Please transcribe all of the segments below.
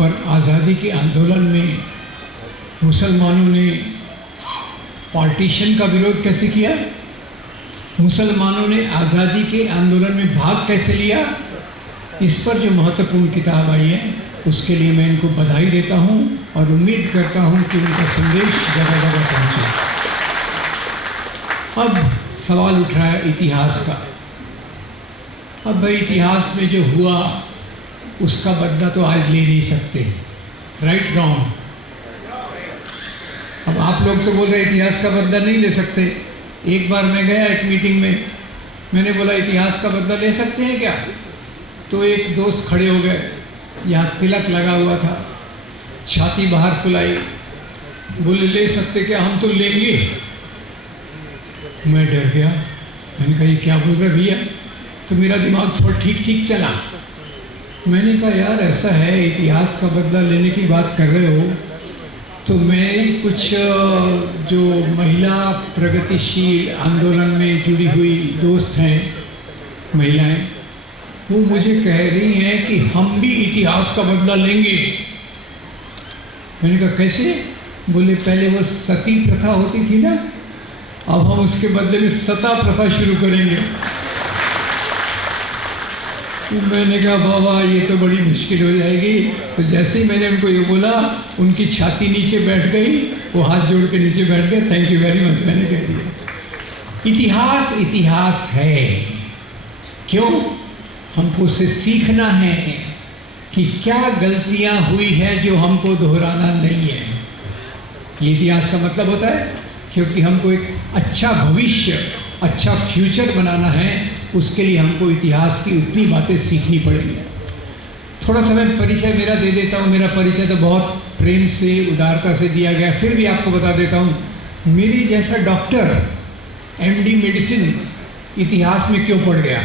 पर आज़ादी के आंदोलन में मुसलमानों ने पार्टीशन का विरोध कैसे किया, मुसलमानों ने आज़ादी के आंदोलन में भाग कैसे लिया, इस पर जो महत्वपूर्ण किताब आई है उसके लिए मैं इनको बधाई देता हूँ और उम्मीद करता हूँ कि उनका संदेश जगह जगह पहुँचे। अब सवाल उठ रहा है इतिहास का। अब भाई इतिहास में जो हुआ उसका बदला तो आज ले नहीं सकते, राइट रॉन्ग। अब आप लोग तो बोल रहे इतिहास का बदला नहीं ले सकते। एक बार मैं गया एक मीटिंग में, मैंने बोला इतिहास का बदला ले सकते हैं क्या, तो एक दोस्त खड़े हो गए, यहाँ तिलक लगा हुआ था, छाती बाहर फुलाई, बोले ले सकते क्या, हम तो लेंगे। मैं डर गया, मैंने कहा ये क्या बोल रहे भैया, तो मेरा दिमाग थोड़ा ठीक ठीक चला। मैंने कहा यार ऐसा है, इतिहास का बदला लेने की बात कर रहे हो तो मैं कुछ जो महिला प्रगतिशील आंदोलन में जुड़ी हुई दोस्त हैं महिलाएं, वो मुझे कह रही हैं कि हम भी इतिहास का बदला लेंगे। मैंने कहा कैसे, बोले पहले वो सती प्रथा होती थी ना, अब हम उसके बदले में सता प्रथा शुरू करेंगे। मैंने कहा बाबा ये तो बड़ी मुश्किल हो जाएगी। तो जैसे ही मैंने उनको ये बोला, उनकी छाती नीचे बैठ गई, वो हाथ जोड़ के नीचे बैठ गए, थैंक यू वेरी मच, मैंने कह दिया। इतिहास इतिहास है, क्यों, हमको उससे सीखना है कि क्या गलतियां हुई है जो हमको दोहराना नहीं है। ये इतिहास का मतलब होता है, क्योंकि हमको एक अच्छा भविष्य, अच्छा फ्यूचर बनाना है, उसके लिए हमको इतिहास की उतनी बातें सीखनी पड़ेंगी। थोड़ा सा मैं परिचय मेरा दे देता हूँ। मेरा परिचय तो बहुत प्रेम से, उदारता से दिया गया, फिर भी आपको बता देता हूँ। मेरी जैसा डॉक्टर MD मेडिसिन इतिहास में क्यों पढ़ गया।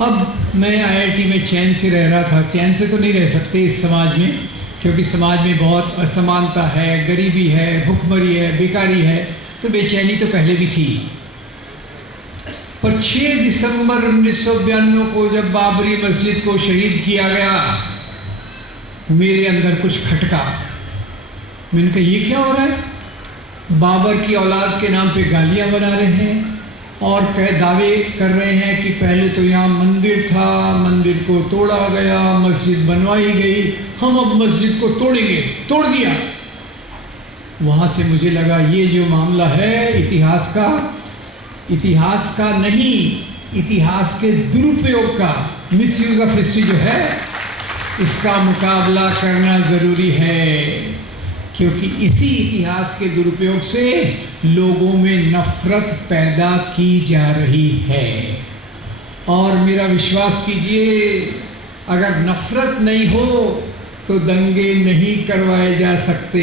अब मैं IIT में चैन से रह रहा था, चैन से तो नहीं रह सकते इस समाज में, क्योंकि समाज में बहुत असमानता है, गरीबी है, भुखमरी है, बेकारी है, तो बेचैनी तो पहले भी थी। पर 6 दिसंबर 1992 को जब बाबरी मस्जिद को शहीद किया गया, मेरे अंदर कुछ खटका। मैंने कहा ये क्या हो रहा है, बाबर की औलाद के नाम पे गालियां बना रहे हैं और दावे कर रहे हैं कि पहले तो यहाँ मंदिर था, मंदिर को तोड़ा गया, मस्जिद बनवाई गई, हम अब मस्जिद को तोड़ेंगे, तोड़ दिया। वहाँ से मुझे लगा ये जो मामला है इतिहास का नहीं, इतिहास के दुरुपयोग का, मिसयूज ऑफ हिस्ट्री जो है, इसका मुकाबला करना ज़रूरी है, क्योंकि इसी इतिहास के दुरुपयोग से लोगों में नफ़रत पैदा की जा रही है। और मेरा विश्वास कीजिए, अगर नफ़रत नहीं हो तो दंगे नहीं करवाए जा सकते।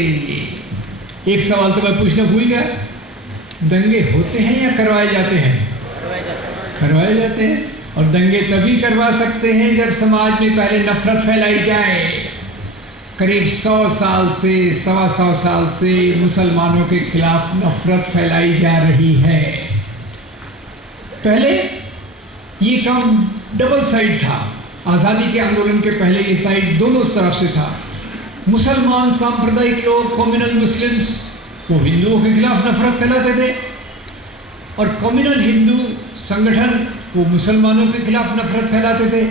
एक सवाल तो मैं पूछना भूल गया, दंगे होते हैं या करवाए जाते हैं? करवाए जाते हैं। और दंगे तभी करवा सकते हैं जब समाज में पहले नफ़रत फैलाई जाए। करीब 100 साल से, 125 साल से मुसलमानों के खिलाफ नफ़रत फैलाई जा रही है। पहले ये काम डबल साइड था, आज़ादी के आंदोलन के पहले ये साइड दोनों तरफ से था। मुसलमान सांप्रदायिक लोग, कम्युनल मुस्लिम्स, वो हिंदुओं के खिलाफ नफरत फैलाते थे, और कम्युनल हिंदू संगठन वो मुसलमानों के खिलाफ नफरत फैलाते थे।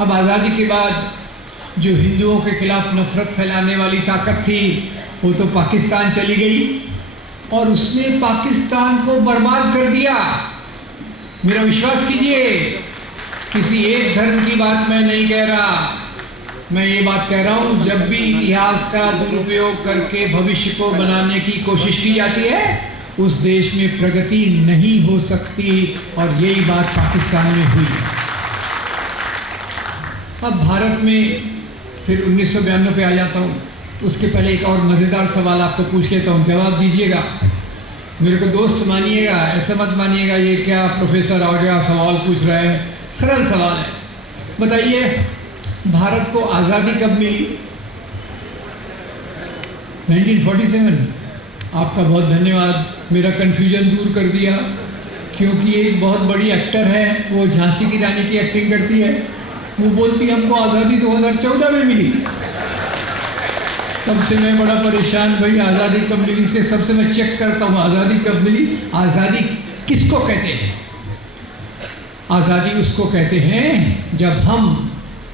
अब आज़ादी के बाद जो हिंदुओं के खिलाफ नफरत फैलाने वाली ताकत थी वो तो पाकिस्तान चली गई, और उसने पाकिस्तान को बर्बाद कर दिया। मेरा विश्वास कीजिए, किसी एक धर्म की बात मैं नहीं कह रहा, मैं ये बात कह रहा हूँ, जब भी इतिहास का दुरुपयोग करके भविष्य को बनाने की कोशिश की जाती है, उस देश में प्रगति नहीं हो सकती, और यही बात पाकिस्तान में हुई। अब भारत में फिर 1992 पे आ जाता हूँ। उसके पहले एक और मज़ेदार सवाल आपको पूछ लेता हूँ, जवाब दीजिएगा। मेरे को दोस्त मानिएगा, ऐसा मत मानिएगा ये क्या प्रोफेसर आ गया सवाल पूछ रहा है। सरल सवाल है, बताइए भारत को आज़ादी कब मिली? 1947। आपका बहुत धन्यवाद, मेरा कन्फ्यूजन दूर कर दिया, क्योंकि एक बहुत बड़ी एक्टर है, वो झांसी की रानी की एक्टिंग करती है, वो बोलती हमको आज़ादी 2014 में मिली। तब से मैं बड़ा परेशान, भाई आज़ादी कब मिली, इसलिए सबसे मैं चेक करता हूँ आज़ादी कब मिली। आज़ादी किसको कहते हैं? आज़ादी उसको कहते हैं जब हम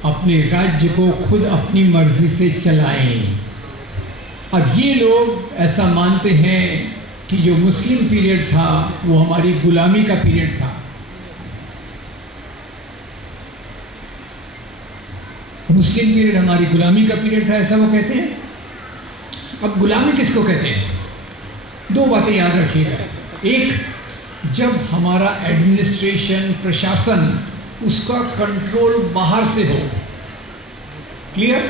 अपने राज्य को खुद अपनी मर्जी से चलाएं। अब ये लोग ऐसा मानते हैं कि जो मुस्लिम पीरियड था वो हमारी गुलामी का पीरियड था। मुस्लिम पीरियड हमारी गुलामी का पीरियड था, ऐसा वो कहते हैं। अब गुलामी किसको कहते हैं? दो बातें याद रखिएगा। एक, जब हमारा एडमिनिस्ट्रेशन, प्रशासन, उसका कंट्रोल बाहर से हो। क्लियर?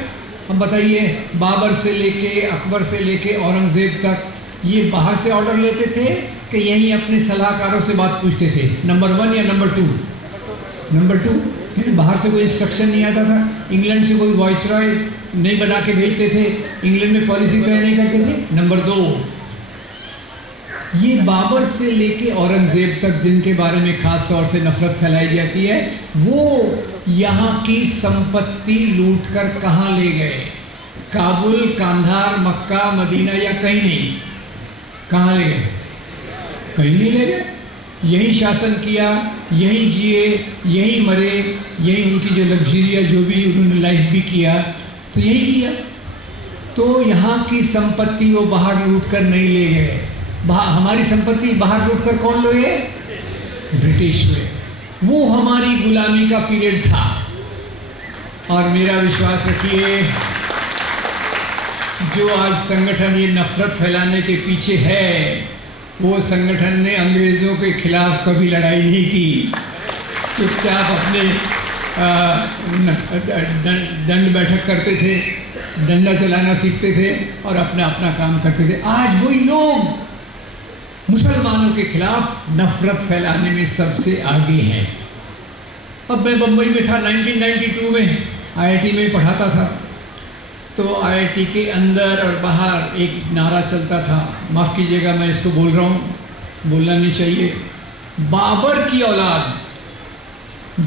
अब बताइए, बाबर से लेके, अकबर से लेके औरंगज़ेब तक ये बाहर से ऑर्डर लेते थे कि यहीं अपने सलाहकारों से बात पूछते थे? नंबर 1 या नंबर 2? नंबर 2। बाहर से कोई इंस्ट्रक्शन नहीं आता था। इंग्लैंड से कोई वॉइसरॉय नहीं बना के भेजते थे, इंग्लैंड में पॉलिसी तय नहीं करते थे। नंबर 2, ये बाबर से लेके औरंगज़ेब तक जिनके बारे में खास तौर से नफरत फैलाई जाती है, वो यहाँ की संपत्ति लूट कर कहाँ ले गए? काबुल, कांधार, मक्का, मदीना या कहीं नहीं? कहाँ ले गए? कहीं नहीं ले गए। यहीं शासन किया, यहीं जिए, यहीं मरे, यहीं उनकी जो लग्जरिया, जो भी उन्होंने लाइफ भी किया, तो यही किया। तो यहाँ की संपत्ति वो बाहर लूट कर नहीं ले गए। हमारी संपत्ति बाहर लूट कर कौन ले गए? ब्रिटिश हुए। वो हमारी गुलामी का पीरियड था। और मेरा विश्वास रखिए, जो आज संगठन ये नफरत फैलाने के पीछे है, वो संगठन ने अंग्रेज़ों के खिलाफ कभी लड़ाई नहीं की। चुपचाप अपने दंड बैठक करते थे, डंडा चलाना सीखते थे और अपना अपना काम करते थे। आज वही लोग मुसलमानों के खिलाफ नफरत फैलाने में सबसे आगे हैं। अब मैं बम्बई में था 1992 में, IIT में पढ़ाता था। तो IIT के अंदर और बाहर एक नारा चलता था, माफ़ कीजिएगा मैं इसको बोल रहा हूँ, बोलना नहीं चाहिए। बाबर की औलाद,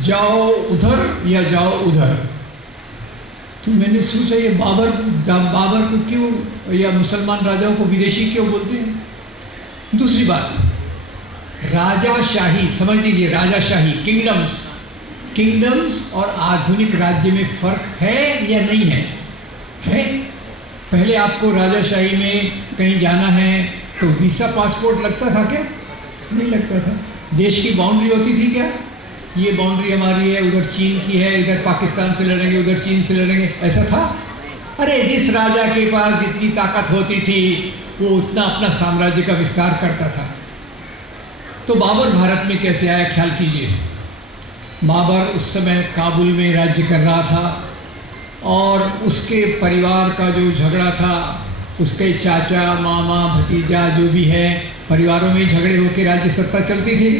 जाओ उधर या जाओ उधर। तो मैंने सोचा ये बाबर को क्यों, या मुसलमान राजाओं को विदेशी क्यों बोलते हैं? दूसरी बात, राजाशाही, समझ लीजिए, राजाशाही, किंगडम्स और आधुनिक राज्य में फ़र्क है या नहीं है? है। पहले आपको राजाशाही में कहीं जाना है तो वीसा पासपोर्ट लगता था क्या? नहीं लगता था। देश की बाउंड्री होती थी क्या? ये बाउंड्री हमारी है, उधर चीन की है, इधर पाकिस्तान से लड़ेंगे, उधर चीन से लड़ेंगे, ऐसा था? अरे जिस राजा के पास जितनी ताकत होती थी वो उतना अपना साम्राज्य का विस्तार करता था। तो बाबर भारत में कैसे आया, ख्याल कीजिए। बाबर उस समय काबुल में राज्य कर रहा था और उसके परिवार का जो झगड़ा था, उसके चाचा, मामा, भतीजा जो भी है, परिवारों में झगड़े होकर राज्य सत्ता चलती थी।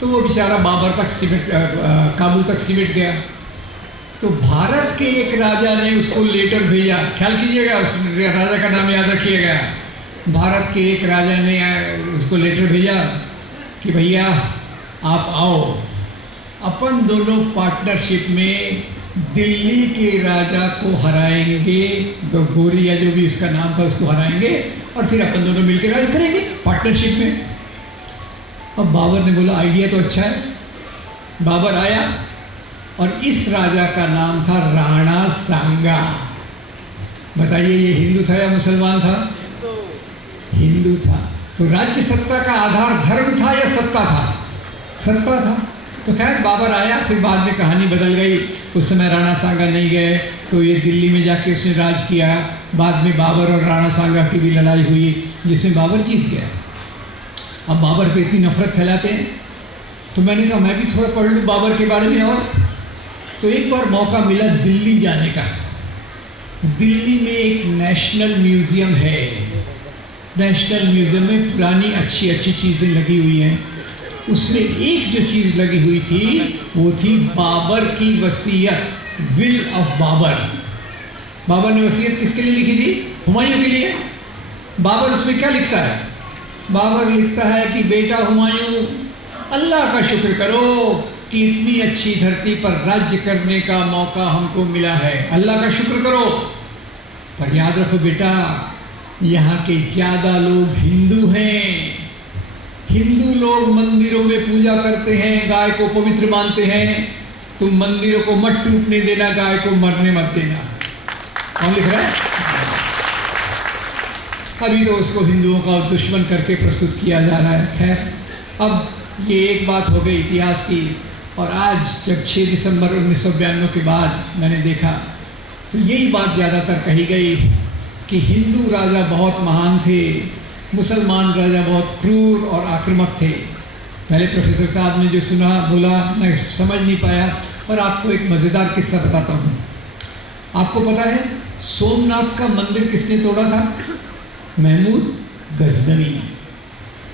तो वो बेचारा बाबर तक काबुल तक सिमट गया। तो भारत के एक राजा ने उसको लेटर भेजा, ख्याल कीजिएगा, उस राजा का नाम याद रखिएगा। भारत के एक राजा ने उसको लेटर भेजा कि भैया आप आओ, अपन दोनों पार्टनरशिप में दिल्ली के राजा को हराएंगे, गोरी या जो भी उसका नाम था उसको हराएंगे और फिर अपन दोनों मिलकर राज करेंगे पार्टनरशिप में। अब बाबर ने बोला आइडिया तो अच्छा है। बाबर आया और इस राजा का नाम था राणा सांगा। बताइए ये हिंदू था या मुसलमान था? हिंदू था। तो राज्य सत्ता का आधार धर्म था या सत्ता था? सत्ता था। तो खैर बाबर आया, फिर बाद में कहानी बदल गई। उस समय राणा सांगा नहीं गए तो ये दिल्ली में जाके उसने राज किया। बाद में बाबर और राणा सांगा की भी लड़ाई हुई जिसमें बाबर जीत गया। अब बाबर पे इतनी नफरत फैलाते हैं तो मैंने कहा मैं भी थोड़ा पढ़ लूँ बाबर के बारे में। और तो एक बार मौका मिला दिल्ली जाने का। दिल्ली में एक नेशनल म्यूज़ियम है। नेशनल म्यूज़ियम में पुरानी अच्छी अच्छी चीज़ें लगी हुई हैं। उसमें एक जो चीज़ लगी हुई थी वो थी बाबर की वसीयत, विल ऑफ बाबर। बाबर ने वसीयत किसके लिए लिखी थी? हुमायूं के लिए। बाबर उसमें क्या लिखता है? बाबर लिखता है कि बेटा हुमायूं, अल्लाह का शुक्र करो कि इतनी अच्छी धरती पर राज्य करने का मौका हमको मिला है। अल्लाह का शुक्र करो। पर याद रखो बेटा, यहाँ के ज़्यादा लोग हिंदू हैं। हिंदू लोग मंदिरों में पूजा करते हैं, गाय को पवित्र मानते हैं। तुम मंदिरों को मत टूटने देना, गाय को मरने मत देना। कौन लिख रहा है? अभी तो उसको हिंदुओं का दुश्मन करके प्रस्तुत किया जा रहा है। खैर, अब ये एक बात हो गई इतिहास की। और आज जब 6 दिसंबर 1992 के बाद मैंने देखा तो यही बात ज़्यादातर कही गई कि हिंदू राजा बहुत महान थे, मुसलमान राजा बहुत क्रूर और आक्रामक थे। पहले प्रोफेसर साहब ने जो सुना बोला मैं समझ नहीं पाया। और आपको एक मज़ेदार किस्सा बताता हूँ। आपको पता है सोमनाथ का मंदिर किसने तोड़ा था? महमूद गजनवी।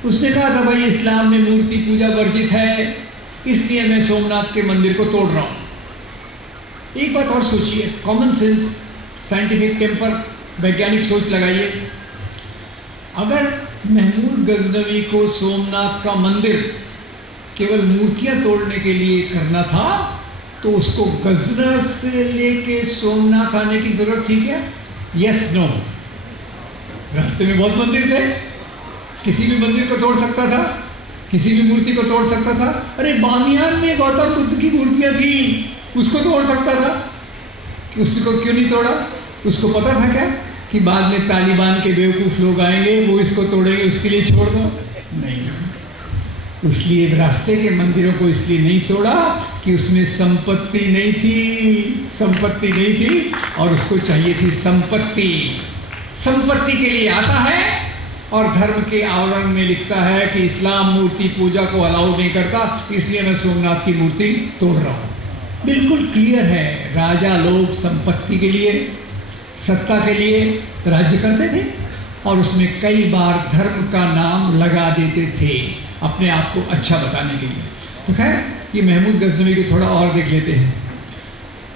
उसने कहा था भाई इस्लाम में मूर्ति पूजा वर्जित है, इसलिए मैं सोमनाथ के मंदिर को तोड़ रहा हूँ। एक बात और सोचिए, कॉमन सेंस, साइंटिफिक टेम्पर, वैज्ञानिक सोच लगाइए। अगर महमूद गजनवी को सोमनाथ का मंदिर केवल मूर्तियां तोड़ने के लिए करना था तो उसको गजरा से लेके सोमनाथ आने की जरूरत थी क्या? Yes no. रास्ते में बहुत मंदिर थे, किसी भी मंदिर को तोड़ सकता था, किसी भी मूर्ति को तोड़ सकता था। अरे बामियान में गौतम बुद्ध की मूर्तियां थी, उसको तोड़ सकता था। उसको क्यों नहीं तोड़ा? उसको पता था क्या कि बाद में तालिबान के बेवकूफ़ लोग आएंगे, वो इसको तोड़ेंगे, उसके लिए छोड़ दो? नहीं। इसलिए रास्ते के मंदिरों को इसलिए नहीं तोड़ा कि उसमें संपत्ति नहीं थी, संपत्ति नहीं थी और उसको चाहिए थी संपत्ति। संपत्ति के लिए आता है और धर्म के आवरण में लिखता है कि इस्लाम मूर्ति पूजा को अलाउ नहीं करता, इसलिए मैं सोमनाथ की मूर्ति तोड़ रहा हूँ। बिल्कुल क्लियर है, राजा लोग संपत्ति के लिए, सत्ता के लिए राज्य करते थे और उसमें कई बार धर्म का नाम लगा देते थे अपने आप को अच्छा बताने के लिए। तो खैर, ये महमूद गजनवी को थोड़ा और देख लेते हैं।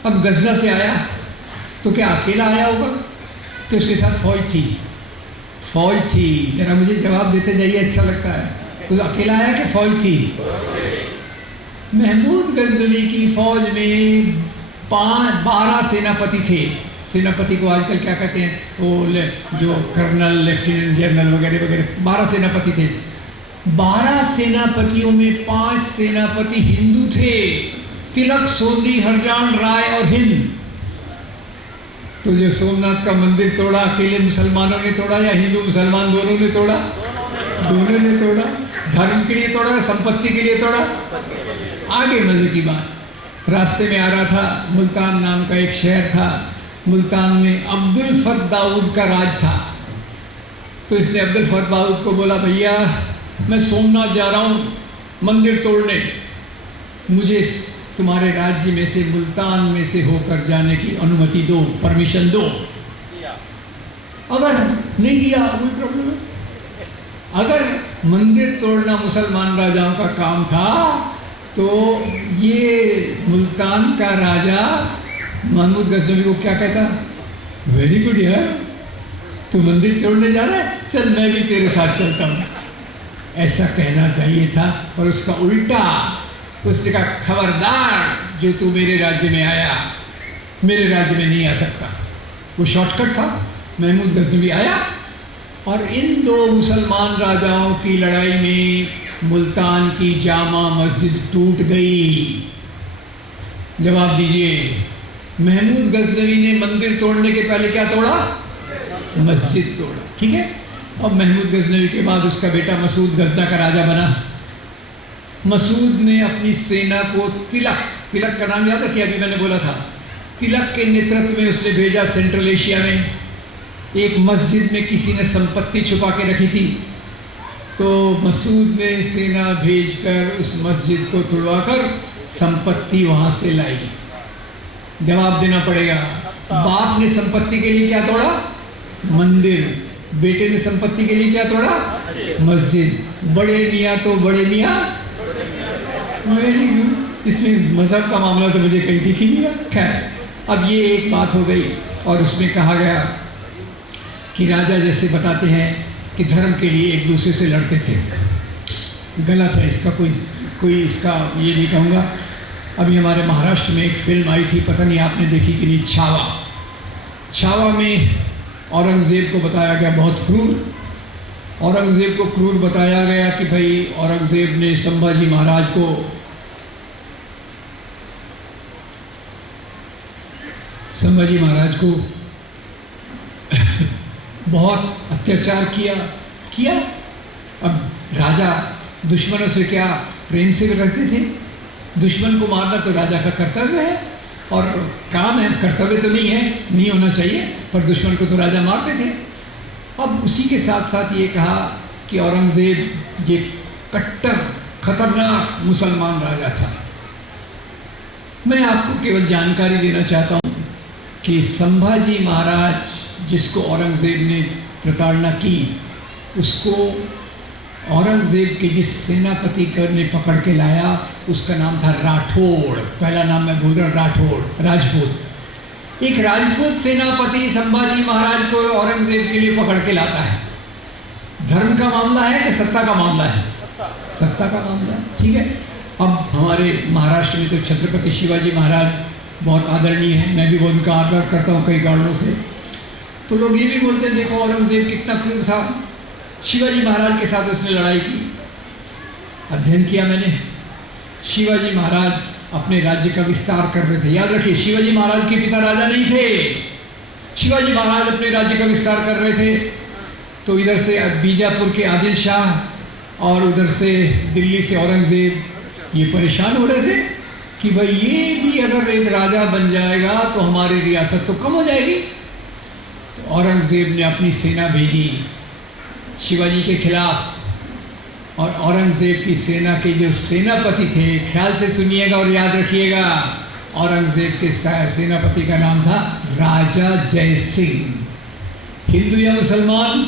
अब गजरा से आया तो क्या अकेला आया होगा कि उसके साथ फौज थी? फौज थी। जरा मुझे जवाब देते जाइए, अच्छा लगता है। तो अकेला आया कि फौज थी? महमूद गजनवी की फौज में 12 सेनापति थे। सेनापति को आजकल क्या कहते हैं, वो जो कर्नल, लेफ्टिनेंट जनरल वगैरह वगैरह, 12 सेनापति थे। 12 सेनापतियों में 5 सेनापति हिंदू थे, तिलक, सोंदी, हरजान, राय और हिंद। तो जो सोमनाथ का मंदिर तोड़ा, अकेले मुसलमानों ने तोड़ा या हिंदू मुसलमान दोनों ने तोड़ा? दोनों ने तोड़ा। धर्म के लिए तोड़ा, संपत्ति के लिए तोड़ा। आगे मजे की बात, रास्ते में आ रहा था, मुल्तान नाम का एक शहर था। मुल्तान में अब्दुल फत दाऊद का राज था। तो इसने अब्दुल फत दाऊद को बोला, भैया मैं सोमनाथ जा रहा हूँ मंदिर तोड़ने, मुझे तुम्हारे राज्य में से, मुल्तान में से होकर जाने की अनुमति दो, परमिशन दो। अगर नहीं दिया कोई प्रॉब्लम है। अगर मंदिर तोड़ना मुसलमान राजाओं का काम था तो ये मुल्तान का राजा महमूद गजनवी को क्या कहता? वेरी गुड यार, तू मंदिर तोड़ने जा रहा है, चल मैं भी तेरे साथ चलता हूँ। ऐसा कहना चाहिए था, और उसका उल्टा उसने कहा, खबरदार, जो तू मेरे राज्य में आया मेरे राज्य में नहीं आ सकता। वो शॉर्टकट था। महमूद गजनवी आया और इन दो मुसलमान राजाओं की लड़ाई में मुल्तान की जामा मस्जिद टूट गई। जवाब दीजिए, महमूद गजनवी ने मंदिर तोड़ने के पहले क्या तोड़ा? मस्जिद तोड़ा। ठीक है। अब महमूद गजनवी के बाद उसका बेटा मसूद गजना का राजा बना। मसूद ने अपनी सेना को तिलक का नाम याद रखिए, अभी मैंने बोला था, तिलक के नेतृत्व में उसने भेजा सेंट्रल एशिया में। एक मस्जिद में किसी ने संपत्ति छुपा के रखी थी, तो मसूद ने सेना भेजकर उस मस्जिद को तुड़वाकर संपत्ति वहाँ से लाई। जवाब देना पड़ेगा, बाप ने संपत्ति के लिए क्या तोड़ा? मंदिर। बेटे ने संपत्ति के लिए क्या तोड़ा? मस्जिद। बड़े मियाँ तो बड़े मियाँ। इसमें मजहब का मामला तो मुझे कहीं दिख ही नहीं रहा। खैर, अब ये एक बात हो गई और उसमें कहा गया कि राजा जैसे बताते हैं कि धर्म के लिए एक दूसरे से लड़ते थे। गलत है, इसका कोई इसका ये नहीं कहूँगा। अभी हमारे महाराष्ट्र में एक फिल्म आई थी, पता नहीं आपने देखी कि नहीं, छावा। छावा में औरंगज़ेब को बताया गया बहुत क्रूर। औरंगज़ेब को क्रूर बताया गया कि भाई औरंगज़ेब ने संभाजी महाराज को बहुत अत्याचार किया। अब राजा दुश्मनों से क्या प्रेम से रहते थे? दुश्मन को मारना तो राजा का कर्तव्य है और काम है, कर्तव्य तो नहीं है, नहीं होना चाहिए, पर दुश्मन को तो राजा मारते थे। अब उसी के साथ साथ ये कहा कि औरंगज़ेब ये कट्टर खतरनाक मुसलमान राजा था। मैं आपको केवल जानकारी देना चाहता हूँ कि संभाजी महाराज जिसको औरंगज़ेब ने प्रताड़ना की, उसको औरंगज़ेब के जिस सेनापति ने पकड़ के लाया उसका नाम था राठौड़। पहला नाम मैं बोल रहा हूँ, राठौड़, राजपूत। एक राजपूत सेनापति संभाजी महाराज को औरंगज़ेब के लिए पकड़ के लाता है। धर्म का मामला है कि सत्ता का मामला है? सत्ता का मामला है, ठीक है। अब हमारे महाराष्ट्र में तो छत्रपति शिवाजी महाराज बहुत आदरणीय है, मैं भी बहुत उनका आदर करता हूँ कई कारणों से। तो लोग ये भी बोलते हैं देखो औरंगज़ेब कितना क्रूर था, शिवाजी महाराज के साथ उसने लड़ाई की। अध्ययन किया मैंने, शिवाजी महाराज अपने राज्य का विस्तार कर रहे थे। याद रखिए, शिवाजी महाराज के पिता राजा नहीं थे, शिवाजी महाराज अपने राज्य का विस्तार कर रहे थे। तो इधर से बीजापुर के आदिल शाह और उधर से दिल्ली से औरंगज़ेब ये परेशान हो रहे थे कि भाई ये भी अगर एक राजा बन जाएगा तो हमारी रियासत तो कम हो जाएगी। तो औरंगज़ेब ने अपनी सेना भेजी शिवाजी के खिलाफ, और औरंगज़ेब की सेना के जो सेनापति थे, ख्याल से सुनिएगा और याद रखिएगा, औरंगज़ेब के सेनापति का नाम था राजा जय सिंह। हिंदू या मुसलमान?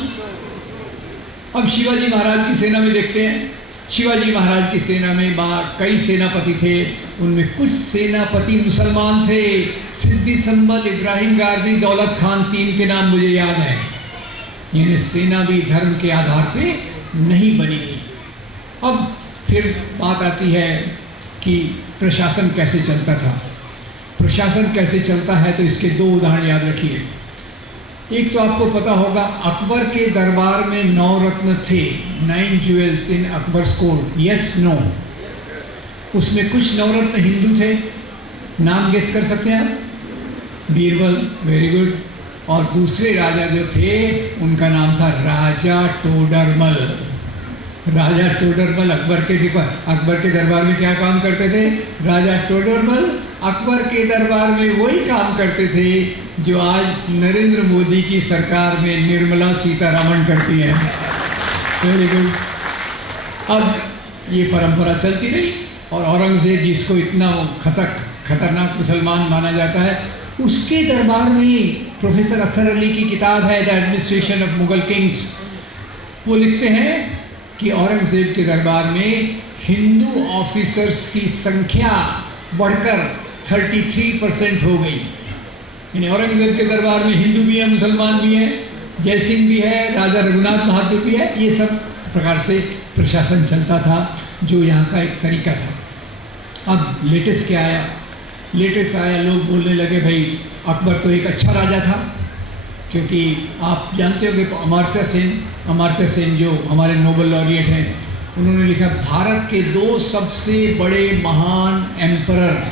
अब शिवाजी महाराज की सेना में देखते हैं, शिवाजी महाराज की सेना में कई सेनापति थे, उनमें कुछ सेनापति मुसलमान थे। सिद्दी संबल, इब्राहिम गाजी, दौलत खान, तीन के नाम मुझे याद है। यानी सेना भी धर्म के आधार पे नहीं बनी थी। अब फिर बात आती है कि प्रशासन कैसे चलता था। प्रशासन कैसे चलता है तो इसके दो उदाहरण याद रखिए। एक तो आपको पता होगा अकबर के दरबार में 9 रत्न थे, 9 ज्वेल्स इन अकबर्स कोर्ट, यस नो। उसमें कुछ 9 रत्न हिंदू थे, नाम गेस कर सकते हैं आप? Birbal, very good. और दूसरे राजा जो थे उनका नाम था राजा टोडरमल। राजा टोडरमल अकबर के दरबार में क्या काम करते थे? राजा टोडरमल अकबर के दरबार में वही काम करते थे जो आज नरेंद्र मोदी की सरकार में निर्मला सीतारमण करती है। Very good. अब ये परंपरा चलती रही और औरंगज़ेब जिसको इतना खतरनाक मुसलमान माना जाता है, उसके दरबार में प्रोफेसर अख्तर अली की किताब है the administration of Mughal Kings, वो लिखते हैं कि औरंगज़ेब के दरबार में हिंदू ऑफिसर्स की संख्या बढ़कर 33% हो गई। यानी औरंगज़ेब के दरबार में हिंदू भी है, मुसलमान भी है, जयसिंह भी है, राजा रघुनाथ बहादुर भी है। ये सब प्रकार से प्रशासन चलता था, जो यहाँ का एक तरीका था। अब लेटेस्ट क्या आया? लेटेस्ट आया, लोग बोलने लगे भाई अकबर तो एक अच्छा राजा था, क्योंकि आप जानते हो कि अमर्त्य सेन जो हमारे नोबेल लॉरिएट हैं, उन्होंने लिखा भारत के 2 सबसे बड़े महान एम्परर,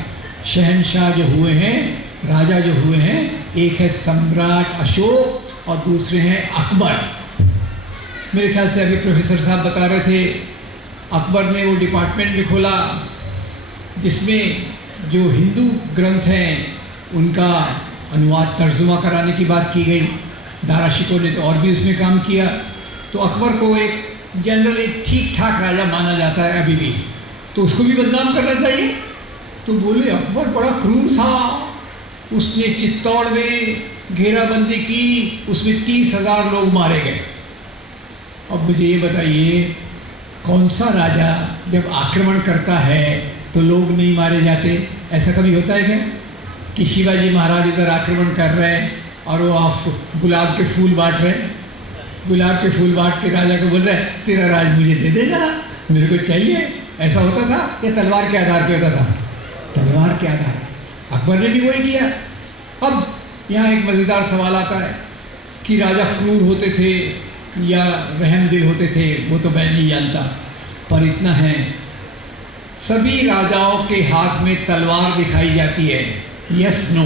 शहनशाह जो हुए हैं, राजा जो हुए हैं, एक है सम्राट अशोक और दूसरे हैं अकबर। मेरे ख्याल से अभी प्रोफेसर साहब बता रहे थे अकबर ने वो डिपार्टमेंट भी खोला जिसमें जो हिंदू ग्रंथ हैं उनका अनुवाद तर्जुमा कराने की बात की गई। दारा शिकोह ने तो और भी उसमें काम किया। तो अकबर को एक जनरल एक ठीक ठाक राजा माना जाता है अभी भी, तो उसको भी बदनाम करना चाहिए। तो बोले अकबर बड़ा क्रूर था, उसने चित्तौड़ में घेराबंदी की, उसमें 30,000 लोग मारे गए। अब मुझे ये बताइए, कौन सा राजा जब आक्रमण करता है तो लोग नहीं मारे जाते? ऐसा कभी होता है क्या कि शिवाजी महाराज इधर आक्रमण कर रहे हैं और वो आप गुलाब के फूल बांट रहे हैं, गुलाब के फूल बांट के राजा को बोल रहे हैं तेरा राज मुझे दे देना, मेरे को चाहिए? ऐसा होता था या तलवार के आधार पे होता था? तलवार के आधार। अकबर ने भी वही किया। अब यहाँ एक मज़ेदार सवाल आता है कि राजा क्रूर होते थे या रहमदिल होते थे, वो तो मैं नहीं जानता, पर इतना है सभी राजाओं के हाथ में तलवार दिखाई जाती है, यस नो?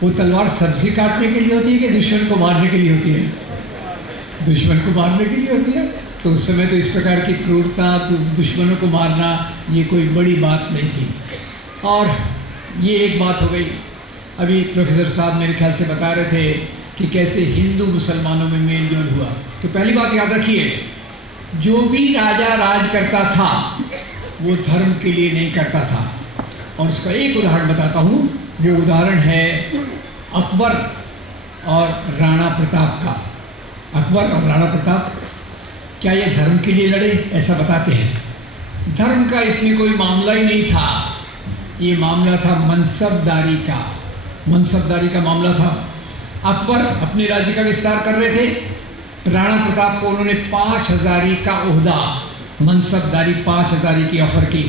वो तलवार सब्जी काटने के लिए होती है कि दुश्मन को मारने के लिए होती है? दुश्मन को मारने के लिए होती है। तो उस समय तो इस प्रकार की क्रूरता, दुश्मनों को मारना, ये कोई बड़ी बात नहीं थी। और ये एक बात हो गई। अभी प्रोफेसर साहब मेरे ख्याल से बता रहे थे कि कैसे हिंदू मुसलमानों में मेल जोल हुआ। तो पहली बात याद रखिए, जो भी राजा राज करता था वो धर्म के लिए नहीं करता था। और उसका एक उदाहरण बताता हूँ। वो उदाहरण है अकबर और राणा प्रताप का। अकबर और राणा प्रताप क्या ये धर्म के लिए लड़े? ऐसा बताते हैं। धर्म का इसमें कोई मामला ही नहीं था। ये मामला था मनसबदारी का। मनसबदारी का मामला था। अकबर अपने राज्य का विस्तार कर रहे थे। राणा प्रताप को उन्होंने 5 हज़ारी का ओहदा, मनसबदारी 5 हज़ारी की ऑफर की।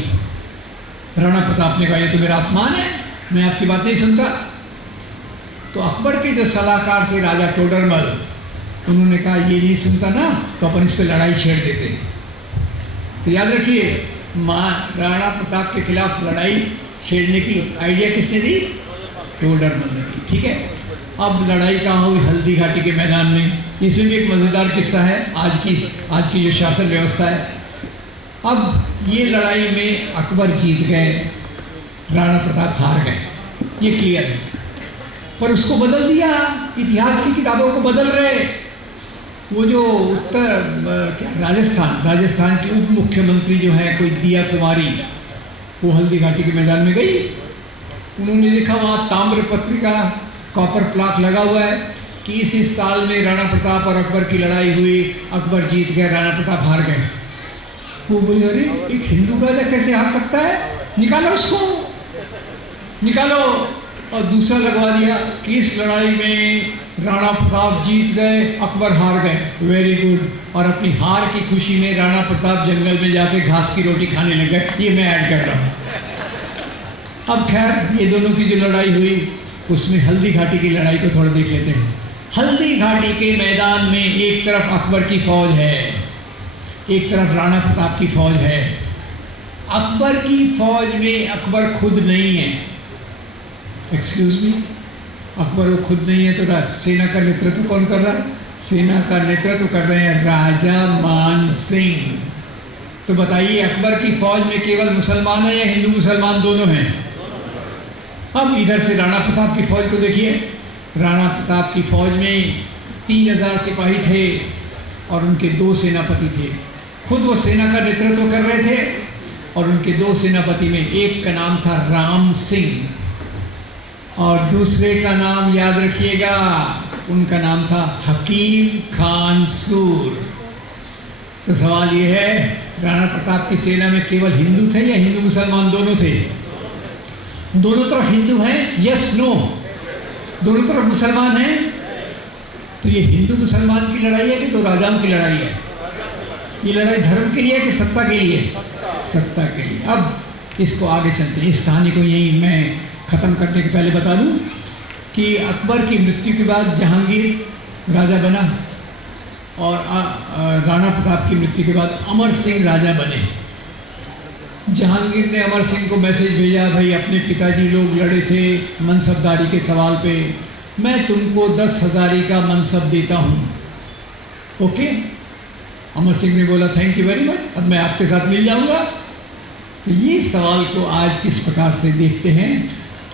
राणा प्रताप ने कहा ये तो मेरा अपमान है, मैं आपकी बात नहीं सुनता। तो अकबर के जो सलाहकार थे राजा टोडरमल, उन्होंने कहा ये नहीं सुनता ना तो अपन इस पर लड़ाई छेड़ देते। तो याद रखिए, राणा प्रताप के खिलाफ लड़ाई छेड़ने की आइडिया किसने दी? टोडरमल ने दी। ठीक है। अब लड़ाई कहाँ हुई? हल्दी घाटी के मैदान में। इसमें भी एक मज़ेदार किस्सा है आज की जो शासन व्यवस्था है। अब ये लड़ाई में अकबर जीत गए, राणा प्रताप हार गए, ये क्लियर है। पर उसको बदल दिया, इतिहास की किताबों को बदल रहे। वो जो राजस्थान की उप मुख्यमंत्री जो है कोई दिया कुमारी, वो हल्दी घाटी के मैदान में गई। उन्होंने देखा वहाँ ताम्रपत्री का कॉपर प्लाक लगा हुआ है कि इस साल में राणा प्रताप और अकबर की लड़ाई हुई, अकबर जीत गए, राणा प्रताप हार गए। वो बोले अरे एक हिंदू राजा कैसे हार सकता है, निकालो उसको, निकालो। और दूसरा लगवा दिया कि इस लड़ाई में राणा प्रताप जीत गए, अकबर हार गए। Very good. और अपनी हार की खुशी में राणा प्रताप जंगल में जाके घास की रोटी खाने लग गए। ये मैं ऐड कर रहा हूँ। अब खैर ये दोनों की जो लड़ाई हुई उसमें हल्दी घाटी की लड़ाई को थोड़ा देख लेते हैं। हल्दी घाटी के मैदान में एक तरफ अकबर की फौज है, एक तरफ राणा प्रताप की फौज है। अकबर की फौज में अकबर खुद नहीं है। एक्सक्यूज मी, अकबर वो खुद नहीं है तो सेना का नेतृत्व कौन कर रहा है? सेना का नेतृत्व कर रहे हैं राजा मान सिंह। तो बताइए अकबर की फौज में केवल मुसलमान है या हिंदू मुसलमान दोनों हैं? अब इधर से राणा प्रताप की फौज को देखिए। राणा प्रताप की फौज में 3000 सिपाही थे और उनके 2 सेनापति थे। खुद वो सेना का नेतृत्व कर रहे थे और उनके 2 सेनापति में एक का नाम था राम सिंह और दूसरे का नाम याद रखिएगा, उनका नाम था हकीम खान सूर। तो सवाल ये है, राणा प्रताप की सेना में केवल हिंदू थे या हिंदू मुसलमान दोनों थे? दोनों तरफ हिंदू हैं, यस नो? दोनों तरफ मुसलमान हैं। तो ये हिंदू मुसलमान की लड़ाई है कि तो राजाओं की लड़ाई है? ये लड़ाई धर्म के लिए है कि सत्ता के लिए? सत्ता के लिए। अब इसको आगे चलते हैं। इस कहानी को यहीं मैं ख़त्म करने के पहले बता दूं कि अकबर की मृत्यु के बाद जहांगीर राजा बना और राणा प्रताप की मृत्यु के बाद अमर सिंह राजा बने। जहांगीर ने अमर सिंह को मैसेज भेजा, भाई अपने पिताजी लोग लड़े थे मनसबदारी के सवाल पे, मैं तुमको 10 हज़ारी का मनसब देता हूँ, ओके? अमर सिंह ने बोला थैंक यू वेरी मच, अब मैं आपके साथ मिल जाऊँगा। तो ये सवाल को आज किस प्रकार से देखते हैं,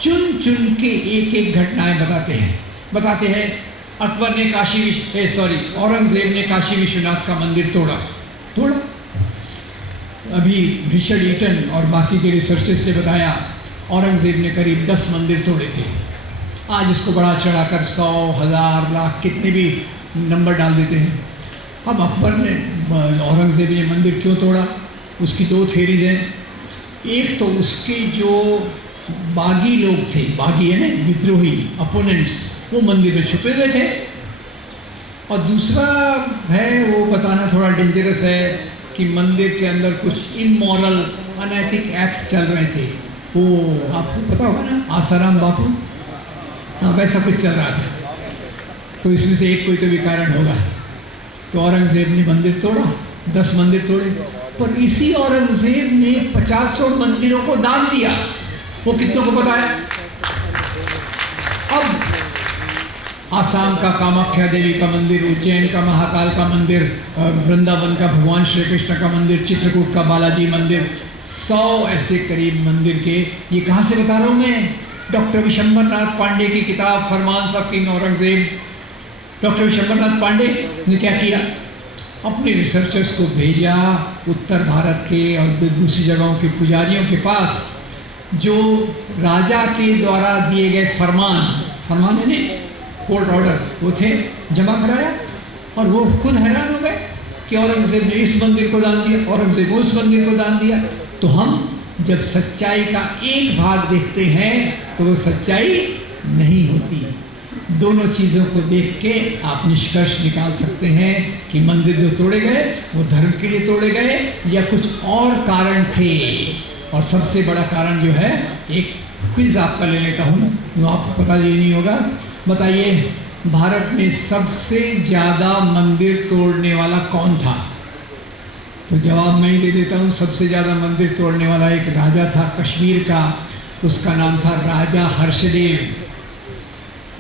चुन चुन के एक एक घटनाएं बताते हैं। अकबर ने औरंगज़ेब ने काशी विश्वनाथ का मंदिर तोड़ा। अभी रिचर्ड ईटन और बाकी के रिसर्चर्स ने बताया औरंगज़ेब ने करीब 10 मंदिर तोड़े थे। आज इसको बड़ा चढ़ाकर 100, 1000, लाख कितने भी नंबर डाल देते हैं। अब अकबर ने, औरंगज़ेब ने मंदिर क्यों तोड़ा, उसकी 2 थ्योरीज हैं। एक तो उसके जो बागी लोग थे, बागी है ना, विद्रोही, अपोनेंट्स, वो मंदिर में छुपे हुए थे। और दूसरा है, वो बताना थोड़ा डेंजरस है, कि मंदिर के अंदर कुछ इमोरल, अनैतिक एक्ट चल रहे थे। वो आपको पता होगा ना, आसाराम बापू, हाँ वैसा कुछ चल रहा था। तो इसमें से एक कोई तो भी कारण होगा। तो औरंगजेब ने मंदिर तोड़ा, 10 मंदिर तोड़े, पर इसी औरंगजेब ने 50 मंदिरों को दान दिया। वो कितनों को पता है? अब आसाम का कामाख्या देवी का मंदिर, उज्जैन का महाकाल का मंदिर, वृंदावन का भगवान श्री कृष्ण का मंदिर, चित्रकूट का बालाजी मंदिर, 100 ऐसे करीब मंदिर के। ये कहाँ से बता रहा हूँ मैं? डॉक्टर विशंबरनाथ पांडे की किताब farmans of king Aurangzeb. Doctor Vishambarnath Pande ने क्या किया? अपने रिसर्चर्स को भेजा उत्तर भारत के और दूसरी जगहों के पुजारियों के पास, जो राजा के द्वारा दिए गए फरमान है ना, कोर्ट ऑर्डर, वो थे, जमा कराया। और वो खुद हैरान हो गए कि औरंगजेब ने इस मंदिर को दान दिया, औरंगजेब उस मंदिर को दान दिया। तो हम जब सच्चाई का एक भाग देखते हैं तो वो सच्चाई नहीं होती। दोनों चीज़ों को देख के आप निष्कर्ष निकाल सकते हैं कि मंदिर जो तोड़े गए वो धर्म के लिए तोड़े गए या कुछ और कारण थे। और सबसे बड़ा कारण जो है, एक क्विज आपका ले लेता हूँ, जो आपको पता ही नहीं होगा। बताइए, भारत में सबसे ज़्यादा मंदिर तोड़ने वाला कौन था? तो जवाब मैं ही दे देता हूँ। सबसे ज़्यादा मंदिर तोड़ने वाला एक राजा था कश्मीर का, उसका नाम था राजा हर्षदेव।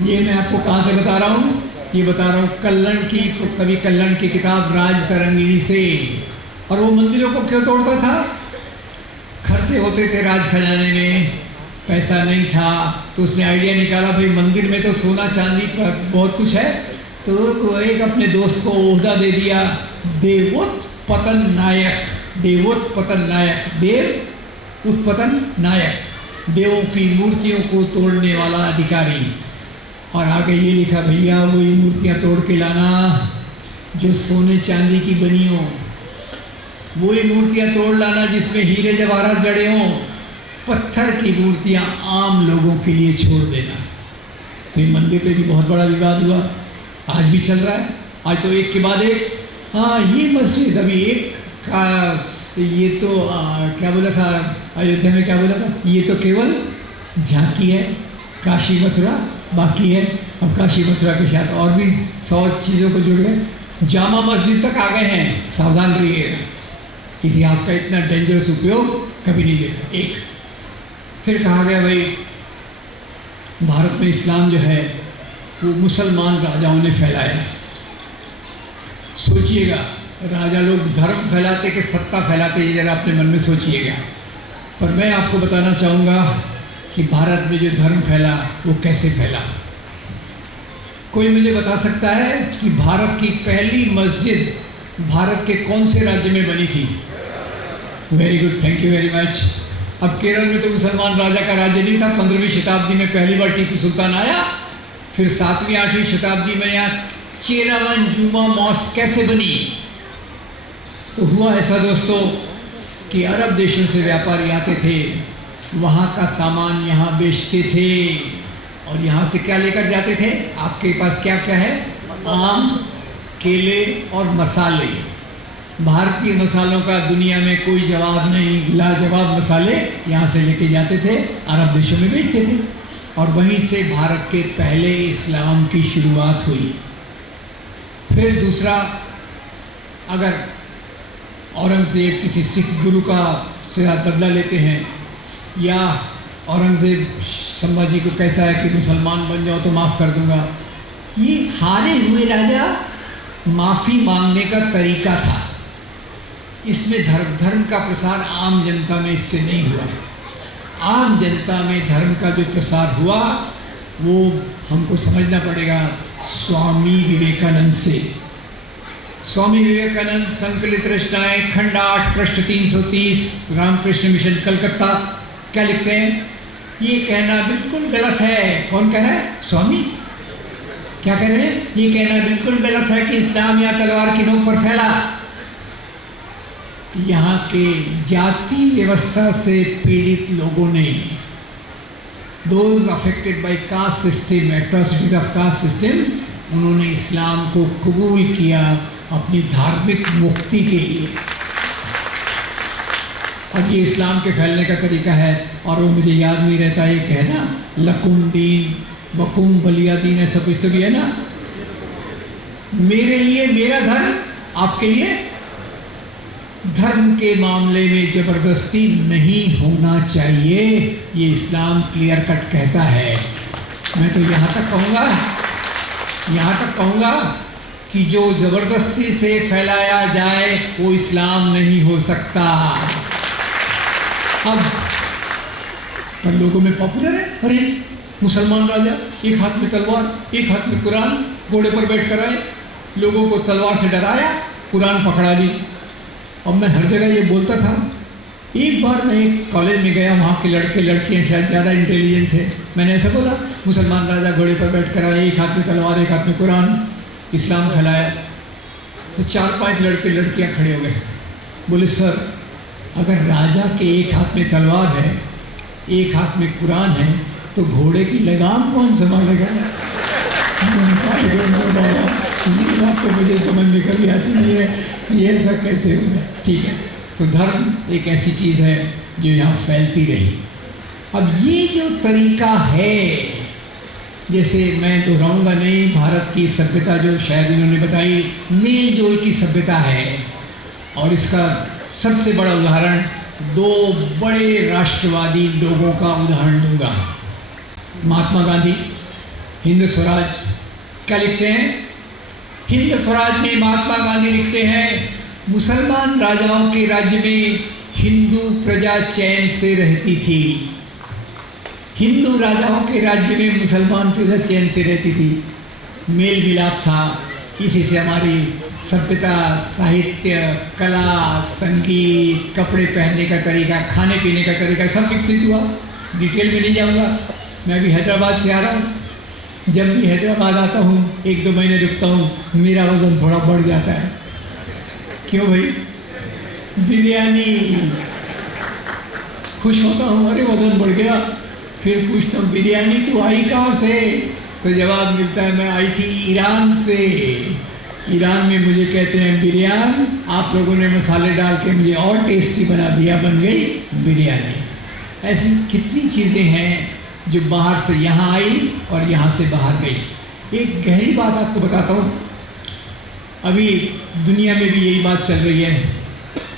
ये मैं आपको कहाँ से बता रहा हूँ? ये बता रहा हूँ कल्लण की, कवि कल्लण की किताब राज तरंगिणी से। और वो मंदिरों को क्यों तोड़ता था? खर्चे होते थे राज खजाने में, पैसा नहीं था, तो उसने आइडिया निकाला भाई मंदिर में तो सोना चांदी पर बहुत कुछ है, तो एक अपने दोस्त को ओहदा दे दिया देवोत्पतन नायक। देवोत्पतन नायक, देव उत्पतन नायक, देवों की मूर्तियों को तोड़ने वाला अधिकारी। और आगे ये लिखा, भैया वही मूर्तियाँ तोड़ के लाना जो सोने चांदी की बनी हो, वही मूर्तियाँ तोड़ लाना जिसमें हीरे जवाहरात जड़े हों, पत्थर की मूर्तियाँ आम लोगों के लिए छोड़ देना। तो ये मंदिर पे भी बहुत बड़ा विवाद हुआ, आज भी चल रहा है। आज तो एक के बाद एक, हाँ ये मस्जिद अभी एक का, ये तो क्या बोला था अयोध्या में, क्या बोला था, ये तो केवल झांकी है, काशी मथुरा बाकी है। अब काशी मथुरा के साथ और भी 100 चीज़ों को जुड़ गए, जामा मस्जिद तक आ गए हैं। सावधान रहिएगा, इतिहास का इतना डेंजरस उपयोग कभी नहीं देखा। एक फिर कहा गया भाई भारत में इस्लाम जो है वो मुसलमान राजाओं ने फैलाया। सोचिएगा, राजा लोग धर्म फैलाते कि सत्ता फैलाते, ये जरा अपने मन में सोचिएगा। पर मैं आपको बताना चाहूँगा कि भारत में जो धर्म फैला वो कैसे फैला। कोई मुझे बता सकता है कि भारत की पहली मस्जिद भारत के कौन से राज्य में बनी थी? Very good, thank you very much. अब केरल में तो मुसलमान राजा का राज्य नहीं था। 15वीं शताब्दी में पहली बार टीपू सुल्तान आया, फिर 7वीं 8वीं शताब्दी में यहाँ चेरावन जुमा मॉस्क कैसे बनी? तो हुआ ऐसा दोस्तों कि अरब देशों से व्यापारी आते थे, वहाँ का सामान यहाँ बेचते थे और यहाँ से क्या लेकर जाते थे? आपके पास क्या क्या है? आम, केले और मसाले। भारतीय मसालों का दुनिया में कोई जवाब नहीं, लाजवाब मसाले यहाँ से लेके जाते थे, अरब देशों में बेचते थे। और वहीं से भारत के पहले इस्लाम की शुरुआत हुई। फिर दूसरा, अगर औरंगज़ेब किसी सिख गुरु का से बदला लेते हैं, या औरंगज़ेब संभाजी को कहता है कि मुसलमान बन जाओ तो माफ़ कर दूंगा, ये हारे हुए राजा माफ़ी मांगने का तरीका था। इसमें धर्म का प्रसार आम जनता में इससे नहीं हुआ। आम जनता में धर्म का जो प्रसार हुआ वो हमको समझना पड़ेगा स्वामी विवेकानंद से। स्वामी विवेकानंद संकलित रचनाएं खंड 8 पृष्ठ 330 रामकृष्ण मिशन कलकत्ता क्या लिखते हैं? ये कहना बिल्कुल गलत है। कौन कह रहा है? स्वामी। क्या कह रहे हैं? ये कहना बिल्कुल गलत है कि इस्लाम या तलवार की नोक पर फैला। यहाँ के जाति व्यवस्था से पीड़ित लोगों ने, those affected by caste system, atrocities of caste system, उन्होंने इस्लाम को कबूल किया अपनी धार्मिक मुक्ति के लिए। अब ये इस्लाम के फैलने का तरीका है। और वो मुझे याद नहीं रहता, एक है ना, लकुम दीन वकुम वलिया दीन, ऐसा कुछ तो भी है ना। मेरे लिए मेरा धर्म, आपके लिए। धर्म के मामले में ज़बरदस्ती नहीं होना चाहिए, ये इस्लाम क्लियर कट कहता है। मैं तो यहाँ तक कहूँगा कि जो ज़बरदस्ती से फैलाया जाए वो इस्लाम नहीं हो सकता। अब पर लोगों में पॉपुलर है, अरे मुसलमान राजा, एक हाथ में तलवार एक हाथ में कुरान, घोड़े पर बैठ कर आए, लोगों को तलवार से डराया, कुरान पकड़ा ली। और मैं हर जगह ये बोलता था। एक बार मैं एक कॉलेज में गया, वहाँ के लड़के लड़कियाँ शायद ज़्यादा इंटेलिजेंट थे, मैंने ऐसा बोला, मुसलमान राजा घोड़े पर बैठ कर आए, एक हाथ में तलवार एक हाथ में कुरान, इस्लाम फैलाया। तो 4-5 लड़के लड़कियाँ खड़े हो गए, बोले सर अगर राजा के एक हाथ में तलवार है एक हाथ में कुरान है तो घोड़े की लगाम कौन संभालेगा? ये बात तो मुझे समझ में कभी आती नहीं है, ये ऐसा कैसे होगा। ठीक है, तो धर्म एक ऐसी चीज़ है जो यहाँ फैलती रही। अब ये जो तरीका है, जैसे मैं दोहराऊंगा नहीं, भारत की सभ्यता जो शायद इन्होंने बताई, मेल जोल की सभ्यता है। और इसका सबसे बड़ा उदाहरण 2 बड़े राष्ट्रवादी लोगों का उदाहरण दूंगा। महात्मा गांधी, हिंद स्वराज, क्या लिखते हैं? हिंद स्वराज में महात्मा गांधी लिखते हैं, मुसलमान राजाओं के राज्य में हिंदू प्रजा चैन से रहती थी। हिंदू राजाओं के राज्य में मुसलमान प्रजा चैन से रहती थी, मेल मिलाप था। इसी से हमारी सभ्यता, साहित्य, कला, संगीत, कपड़े पहनने का तरीका, खाने पीने का तरीका सब विकसित हुआ। डिटेल में नहीं जाऊँगा, मैं अभी हैदराबाद से आ रहा हूँ। जब भी हैदराबाद आता हूँ 1-2 महीने रुकता हूँ, मेरा वज़न थोड़ा बढ़ जाता है। क्यों भाई? बिरयानी। खुश होता हूँ, अरे वज़न बढ़ गया। फिर पूछता हूँ बिरयानी तो आई कहाँ से? तो जवाब मिलता है मैं आई थी ईरान से। ईरान में मुझे कहते हैं बिरयानी, आप लोगों ने मसाले डाल के मुझे और टेस्टी बना दिया, बन गई बिरयानी। ऐसी कितनी चीज़ें हैं जो बाहर से यहाँ आई और यहाँ से बाहर गई। एक गहरी बात आपको बताता हूँ, अभी दुनिया में भी यही बात चल रही है,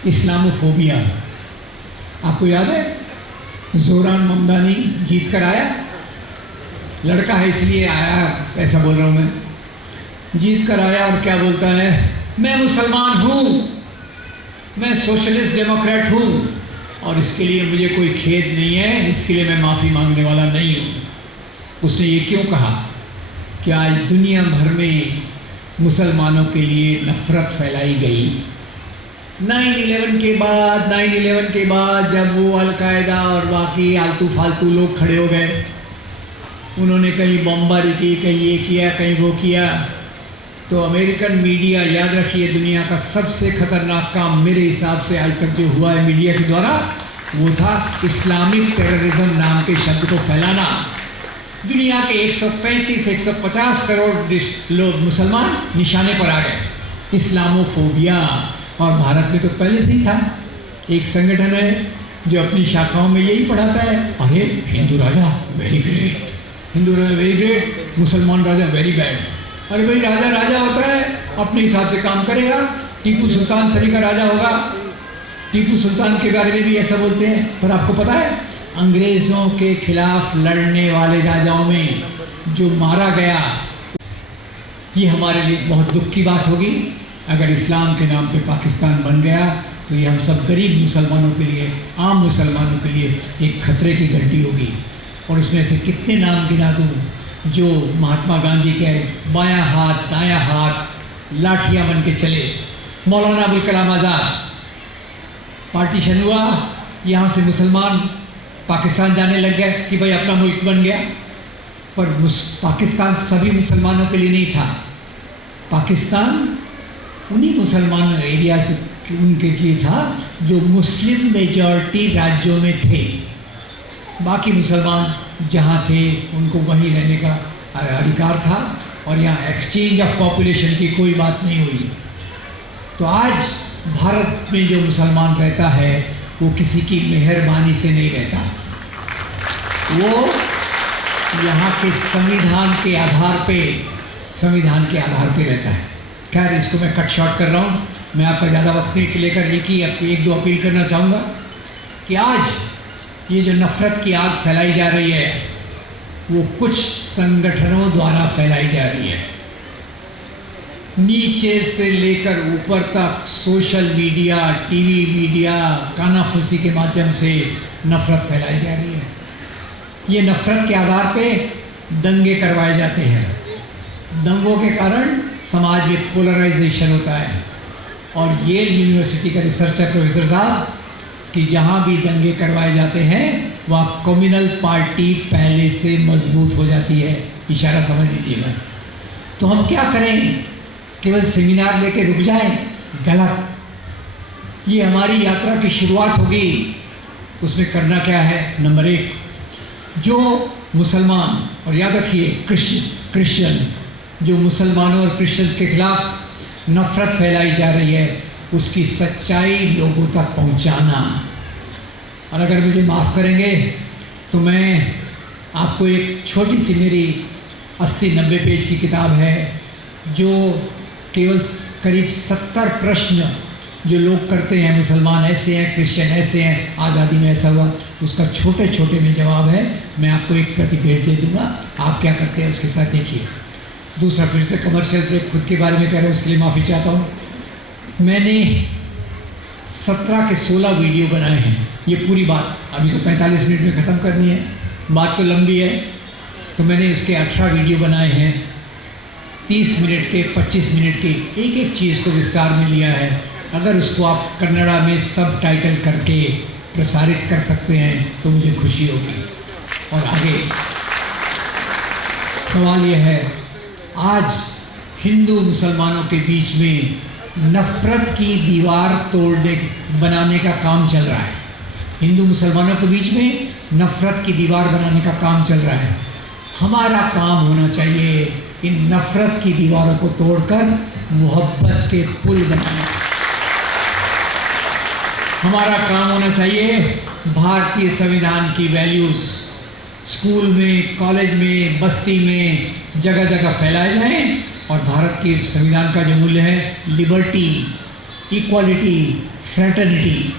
इस्लामोफोबिया। आपको याद है जोरान ममदानी जीत कर आया, लड़का है इसलिए आया, ऐसा बोल रहा हूँ मैं, जीत कर आया और क्या बोलता है, मैं मुसलमान हूँ, मैं सोशलिस्ट डेमोक्रेट हूँ और इसके लिए मुझे कोई खेद नहीं है, इसके लिए मैं माफ़ी मांगने वाला नहीं हूँ। उसने ये क्यों कहा कि आज दुनिया भर में मुसलमानों के लिए नफ़रत फैलाई गई। 9/11 के बाद जब वो अलकायदा और बाकी आलतू फालतू लोग खड़े हो गए, उन्होंने कहीं बमबारी की, कहीं ये किया, कहीं वो किया, तो अमेरिकन मीडिया, याद रखिए दुनिया का सबसे खतरनाक काम मेरे हिसाब से आज तक जो हुआ है मीडिया के द्वारा, वो था इस्लामिक टेररिज्म नाम के शब्द को फैलाना। दुनिया के 135-150 करोड़ लोग मुसलमान निशाने पर आ गए, इस्लामोफोबिया। और भारत में तो पहले से ही था। एक संगठन है जो अपनी शाखाओं में यही पढ़ाता है, अरे हिंदू राजा वेरी ग्रेट, हिंदू राजा वेरी ग्रेट, मुसलमान राजा वेरी बैड। अरे भाई राजा राजा होता है, अपने हिसाब से काम करेगा। टीपू सुल्तान सदी का राजा होगा, टीपू सुल्तान के बारे में भी ऐसा बोलते हैं। पर आपको पता है अंग्रेज़ों के खिलाफ लड़ने वाले राजाओं में जो मारा गया, ये हमारे लिए बहुत दुख की बात होगी। अगर इस्लाम के नाम पे पाकिस्तान बन गया तो ये हम सब गरीब मुसलमानों के लिए, आम मुसलमानों के लिए एक खतरे की घंटी होगी। और उसमें से कितने नाम गिना दूँ जो महात्मा गांधी के बायां हाथ दायां हाथ लाठियाँ बन के चले। मौलाना अबुल कलाम आज़ाद, पार्टीशन हुआ, यहाँ से मुसलमान पाकिस्तान जाने लग गए कि भाई अपना मुल्क बन गया। पर पाकिस्तान सभी मुसलमानों के लिए नहीं था। पाकिस्तान उन्हीं मुसलमान एरिया से उनके लिए था जो मुस्लिम मेजॉरिटी राज्यों में थे। बाकी मुसलमान जहाँ थे उनको वहीं रहने का अधिकार था और यहाँ एक्सचेंज ऑफ पॉपुलेशन की कोई बात नहीं हुई। तो आज भारत में जो मुसलमान रहता है वो किसी की मेहरबानी से नहीं रहता, वो यहाँ के संविधान के आधार पे रहता है। खैर, इसको मैं कट शॉर्ट कर रहा हूँ, मैं आपका ज़्यादा वक्त नहीं लेकर एक दो अपील करना चाहूँगा कि आज ये जो नफ़रत की आग फैलाई जा रही है वो कुछ संगठनों द्वारा फैलाई जा रही है। नीचे से लेकर ऊपर तक सोशल मीडिया, टीवी मीडिया, कानाफूसी के माध्यम से नफ़रत फैलाई जा रही है। ये नफ़रत के आधार पे दंगे करवाए जाते हैं। दंगों के कारण समाज में पोलराइजेशन होता है। और ये यूनिवर्सिटी का रिसर्चर प्रोफेसर साहब कि जहाँ भी दंगे करवाए जाते हैं वहाँ कम्युनल पार्टी पहले से मजबूत हो जाती है। इशारा समझ लीजिएगा। तो हम क्या करें? केवल सेमिनार लेके रुक जाएं? गलत। ये हमारी यात्रा की शुरुआत होगी। उसमें करना क्या है? नंबर 1, जो मुसलमान, और याद रखिए क्रिश्चियन, जो मुसलमानों और क्रिश्चियंस के खिलाफ नफ़रत फैलाई जा रही है उसकी सच्चाई लोगों तक पहुंचाना। और अगर मुझे माफ़ करेंगे तो मैं आपको एक छोटी सी मेरी 80-90 पेज की किताब है जो केवल करीब 70 प्रश्न जो लोग करते हैं, मुसलमान ऐसे हैं, क्रिश्चियन ऐसे हैं, आज़ादी में ऐसा हुआ, उसका छोटे छोटे में जवाब है। मैं आपको एक प्रति भेज दे दूँगा, आप क्या करते हैं उसके साथ देखिए। दूसरा, फिर से कमर्शियल ब्रेक, खुद के बारे में कह रहा हूँ, उसके लिए माफ़ी चाहता हूँ। मैंने 17 के 16 वीडियो बनाए हैं। ये पूरी बात अभी तो 45 मिनट में ख़त्म करनी है, बात तो लंबी है, तो मैंने इसके 18 वीडियो बनाए हैं। 30 मिनट के, 25 मिनट के, एक एक चीज़ को विस्तार में लिया है। अगर उसको आप कन्नड़ा में सब टाइटल करके प्रसारित कर सकते हैं तो मुझे खुशी होगी। और आगे सवाल यह है, आज हिंदू मुसलमानों के बीच में नफ़रत की दीवार बनाने का काम चल रहा है। हिंदू मुसलमानों के बीच में नफ़रत की दीवार बनाने का काम चल रहा है। हमारा काम होना चाहिए इन नफ़रत की दीवारों को तोड़कर मोहब्बत के पुल बनाना। हमारा काम होना चाहिए भारतीय संविधान की वैल्यूज़ स्कूल में, कॉलेज में, बस्ती में जगह जगह फैलाए जाएं और भारत के संविधान का जो मूल्य है, लिबर्टी, इक्वालिटी, फ्रेटर्निटी,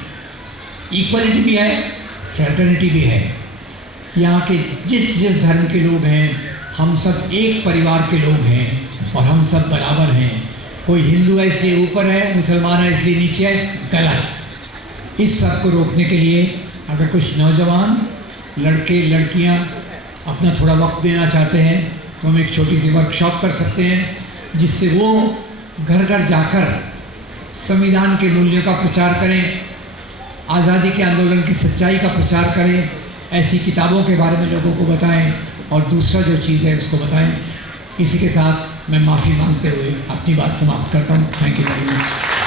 इक्वालिटी भी है, फ्रेटर्निटी भी है। यहाँ के जिस धर्म के लोग हैं, हम सब एक परिवार के लोग हैं और हम सब बराबर हैं। कोई हिंदू है इसलिए ऊपर है, मुसलमान है इसलिए नीचे है, गलत। इस सब को रोकने के लिए अगर कुछ नौजवान लड़के लड़कियाँ अपना थोड़ा वक्त देना चाहते हैं तो हम एक छोटी सी वर्कशॉप कर सकते हैं जिससे वो घर घर जाकर संविधान के मूल्यों का प्रचार करें, आज़ादी के आंदोलन की सच्चाई का प्रचार करें, ऐसी किताबों के बारे में लोगों को बताएं और दूसरा जो चीज़ है उसको बताएं। इसी के साथ मैं माफ़ी मांगते हुए अपनी बात समाप्त करता हूँ। Thank you very much.